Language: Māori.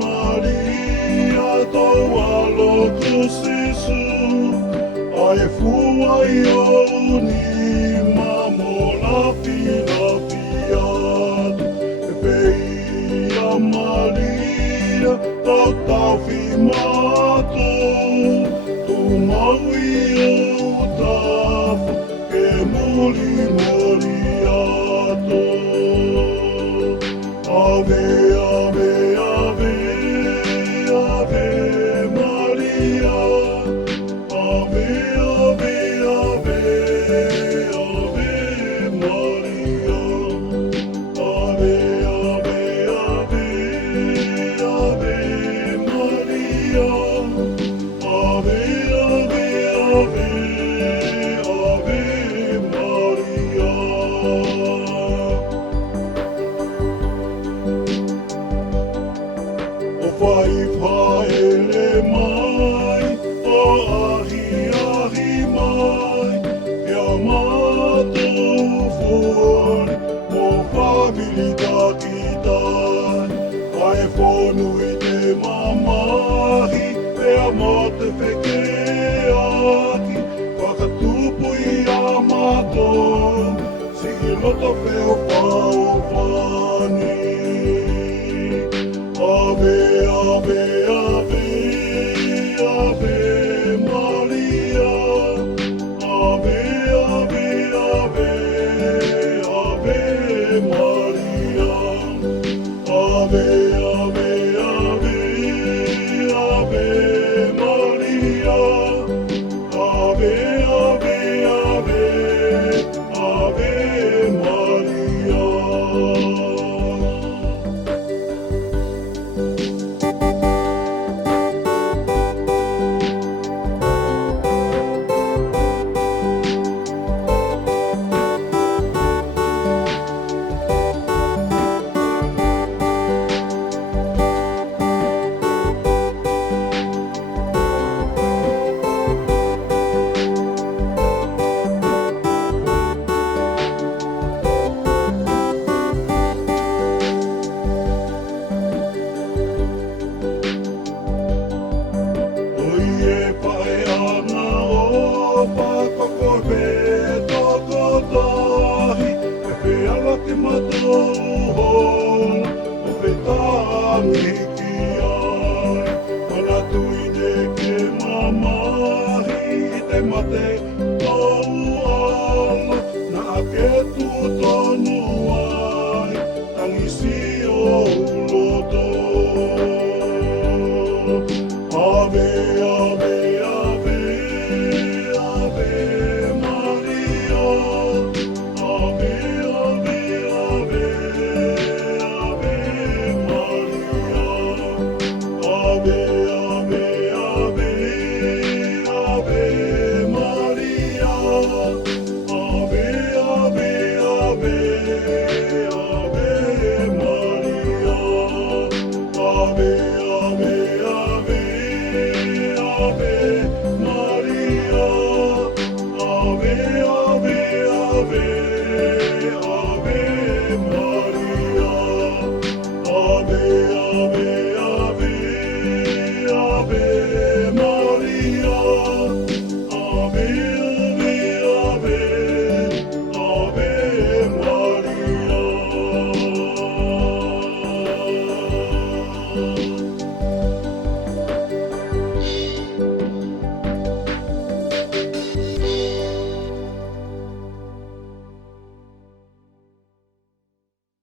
Maria toa loku sisu ai fuai o ni mamola pila piat Pei Maria tau tau fi matu tu maui o tafu ke muli muli atu Ave, ave, ave, ave Maria Ave, ave, ave, ave Maria Ave, ave, ave, ave Maria Ave, ave, ave, ave Maria O whai whaele mai, o ahi ahi mai, pia mātou fuori, o whamili takitai. Ai whonui te mamahi, pia mā te wheke aki, whakatupui a mātou, si lota wheo whao whani. Ave, ave,